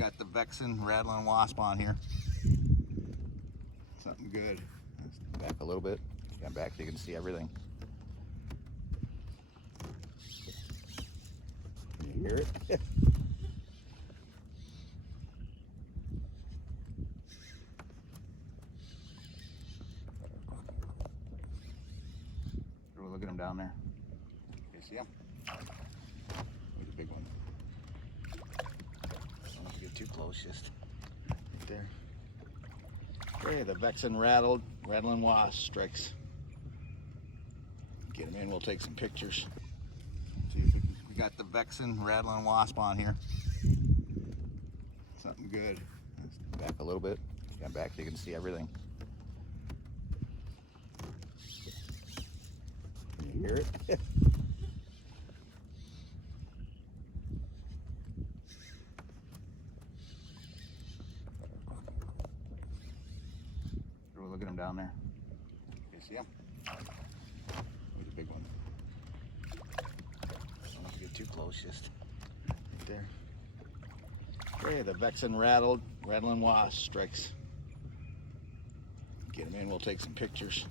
got the vexing rattling wasp on here. Something good. Let's back a little bit. Got back so you can see everything. Can you hear it? Look at him down there. You see him? There's a big one. Don't have to get too close, just right there. Okay, the vexing rattling wasp strikes. Get him in, we'll take some pictures. See if we got the vexing rattling wasp on here. Something good. Let's back a little bit. Got back so you can see everything. Can you hear it? Look at him down there. You see him? There's a big one. Don't have to get too close, just right there. Okay, the vexing rattling wasp strikes. Get him in, we'll take some pictures.